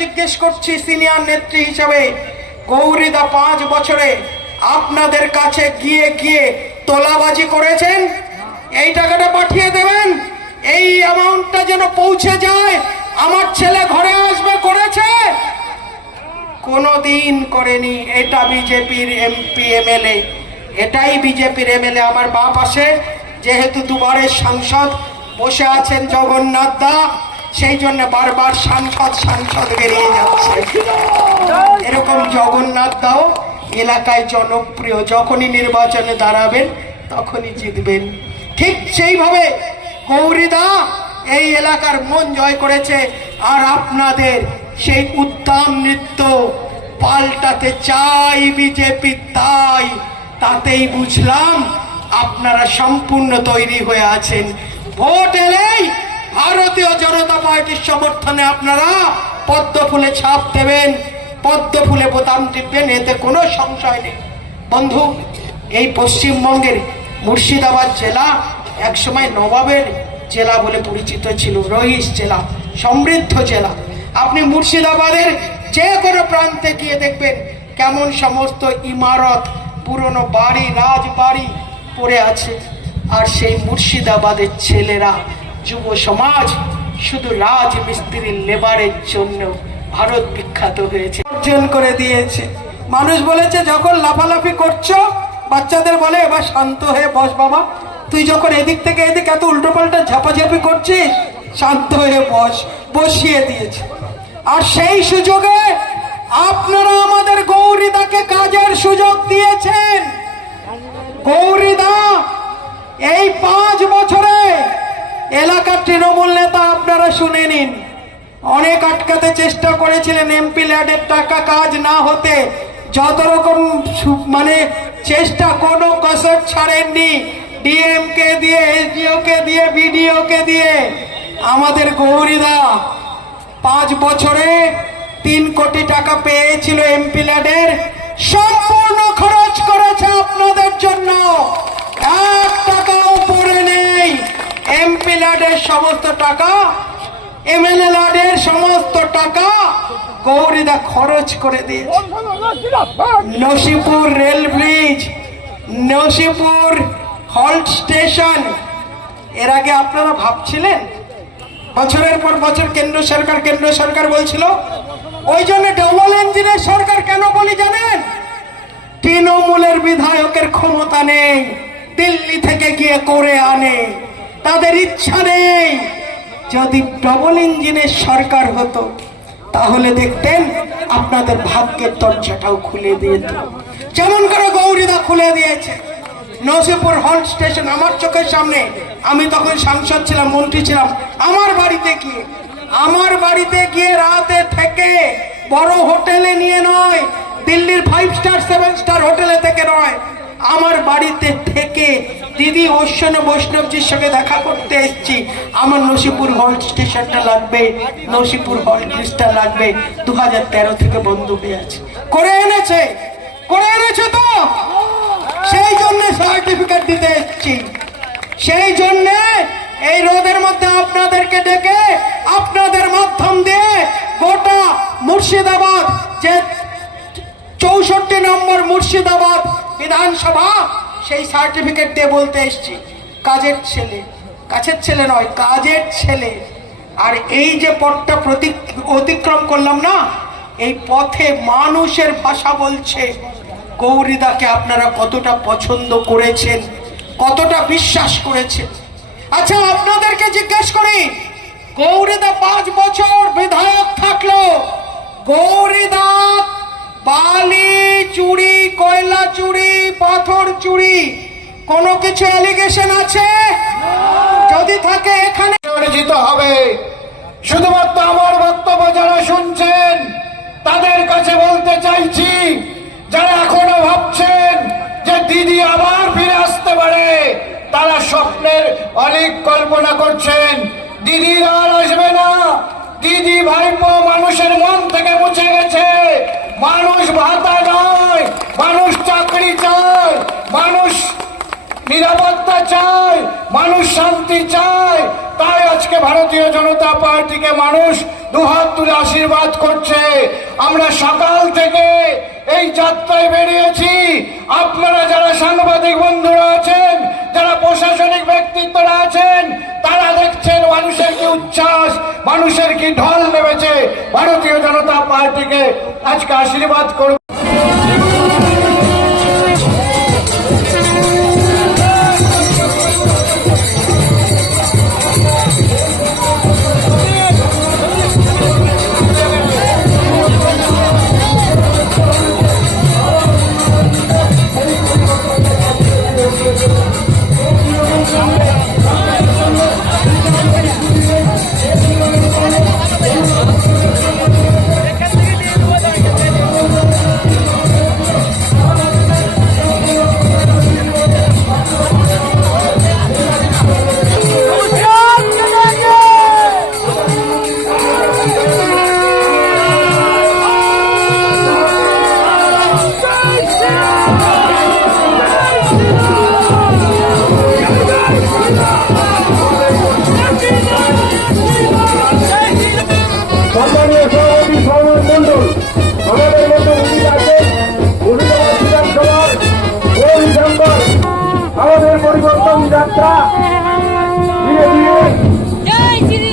জিজ্ঞেস করছি সিনিয়র নেত্রী হিসেবে, গৌরীদা 5 বছরে আপনাদের কাছে গিয়ে গিয়ে তোলাবাজি করেছেন, এই টাকাটা পাঠিয়ে দেবেন, এই অ্যামাউন্টটা যেন পৌঁছে যায়, আমার ছেলে ঘরে আসবে, করেছে? কোনোদিন করেনি। এটা বিজেপির এমপি এমএলএ, এটাই বিজেপির এমএলএ। আমার বাপ আসে, যেহেতু দুবারের সাংসদ বসে আছেন জগন্নাথ দা, সেই জন্য বারবার সাংসদ সাংসদ বেরিয়ে যাচ্ছে। এরকম জগন্নাথ দাও এলাকায় জনপ্রিয়, যখনই নির্বাচনে দাঁড়াবেন তখনই জিতবেন। ঠিক সেইভাবে গৌরীদা এই এলাকার মন জয় করেছে, আর আপনাদের সেই উদ্দাম নৃত্য পাল্টাতে চাই বিজেপি, তাই তাতেই বুঝলাম আপনারা সম্পূর্ণ তৈরি হয়ে আছেন। ভোট এলেই ভারতীয় জনতা পার্টির সমর্থনে আপনারা পদ্ম ফুলে ছাপ দেবেন, পদ্ম ফুলে বোতাম টিপবেন, এতে কোনো সংশয় নেই। বন্ধু, এই পশ্চিমবঙ্গের মুর্শিদাবাদ জেলা একসময় নবাবের জেলা বলে পরিচিত ছিল, রইস জেলা, সমৃদ্ধ জেলা। আপনি মুর্শিদাবাদের যে কোনো প্রান্তে গিয়ে দেখবেন কেমন সমস্ত ইমারত, পুরনো বাড়ি, রাজবাড়ি পড়ে আছে। আর সেই মুর্শিদাবাদের ছেলেরা, যুব সমাজ শুধু রাজমিস্ত্রির লেবারের জন্য ভারত বিখ্যাত হয়েছে, অর্জন করে দিয়েছে। মানুষ বলেছে যখন লাফালাফি করছো, বাচ্চাদের বলে এবার শান্ত হয়ে বস বাবা, তুই যখন এদিক থেকে এদিক এত উল্টোপাল্টা ঝাপাঝাপি করছিস, শান্ত হয়ে বস, বসিয়ে দিয়েছে। আর সেই সুযোগে আপনারা আমাদের গৌরীদাকে কাজের সুযোগ দিয়েছেন। গৌরীদা এই 5 বছরে এলাকার তৃণমূল নেতা আপনারা শুনে নিন, অনেক আটকাতে চেষ্টা করেছিলেন, এমপি ল্যাডের টাকা কাজ না হতে যত রকম মানে চেষ্টা, কোনো কসর ছাড়েননি। ডিএম কে দিয়ে, এসডিও কে দিয়ে, বিডিও কে দিয়ে আমাদের গৌরীদা 5 বছরে 3 কোটি টাকা পেয়েছিল এমপি ল্যাডের, সম্পূর্ণ খরচ করেছে আপনাদের জন্য, 1 টাকাও পড়ে নেই। এমপি ল্যাডের সমস্ত টাকা, এমএলএ ল্যাডের সমস্ত টাকা গৌরীদা খরচ করে দিয়েছে। Nasipur rail bridge, Nasipur halt station, এর আগে আপনারা ভাবছিলেন? বছরের পর বছর কেন্দ্র সরকার বলছিল, ওই জন্য ডবল ইঞ্জিনের সরকার কেন বলি জানেন? তৃণমূলের বিধায়কের ক্ষমতা নেই, দিল্লি থেকে গিয়ে করে আনে, তাদের ইচ্ছা নেই। যদি ডবল ইঞ্জিনের সরকার হতো তাহলে দেখতেন আপনাদের ভাগ্যের দরজাটাও খুলে দিত, যেমন করে গৌরীদা খুলে দিয়েছে। নসিপুর হল্ট স্টেশন আমার চোখের সামনে, আমি তখন সাংসদ ছিলাম, মন্ত্রী ছিলাম, আমার বাড়িতে গিয়ে রাতে থেকে, বড় হোটেলে নিয়ে নয়, দিল্লির 5 স্টার 7 স্টার হোটেলে থেকে নয়, আমার বাড়িতে থেকে দিদি অশ্বন বৈষ্ণবজির সঙ্গে দেখা করতে এসেছি, আমার নসিপুর হল্ট স্টেশনটা লাগবে, নসিপুর হল্ট ব্রিজটা লাগবে। 2013 থেকে বন্ধ হয়ে আছে, করে এনেছে তো, সেই জন্য সার্টিফিকেট দিতে এসেছি। সেই জন্য এই রোদের মধ্যে আপনাদেরকে ডেকে, আপনাদের মাধ্যম দিয়ে গোটা মুর্শিদাবাদ, যে 64 নম্বর মুর্শিদাবাদ বিধানসভা, সেই সার্টিফিকেট দিয়ে বলতে এসছি, কাজের ছেলে নয়, কাজের ছেলে। আর এই যে পথটা অতিক্রম করলাম না, এই পথে মানুষের ভাষা বলছে, গৌরীদাকে আপনারা কতটা পছন্দ করেছেন, কতটা বিশ্বাস করেছেন। আচ্ছা, আপনাদেরকে জিজ্ঞেস করি, গৌরীদা 5 বছর বিধায়ক থাকলো, গৌরীদা বালি চুরি, কয়লা চুরি, পাথর চুরি কোনো কিছু অ্যালিগেশন আছে? যদি থাকে এখানে অর্জিত হবে। শুধুমাত্র আমার বক্তব্য যারা শুনছেন তাদের কাছে বলতে চাইছি, যারা এখনো ভাবছেন যে দিদি আবার ফিরে আসতে পারে, তারা স্বপ্নের অনেক কল্পনা করছেন। দিদি আর আসবে না। দিদি ভাইপো মানুষের মন থেকে মুছে গেছে। মানুষ ভাতা নয়, মানুষ চাকরি চায়, মানুষ নিরাপত্তা চায়, মানুষ শান্তি চায়। তাই আজকে ভারতীয় জনতা পার্টিকে মানুষ দুহাত তুলে আশীর্বাদ করছে। আমরা সকাল থেকে এই যাত্রায় বেরিয়েছি। আপনারা যারা সাংবাদিক বন্ধুরা আছেন, যারা প্রশাসনিক ব্যক্তিত্বরা আছেন, তারা দেখছেন মানুষের কি উচ্ছ্বাস, মানুষের কি ঢল নেমেছে। ভারতীয় জনতা পার্টিকে আজকে আশীর্বাদ করব। আমাদের পরিবর্তন যাত্রা ধীরে ধীরে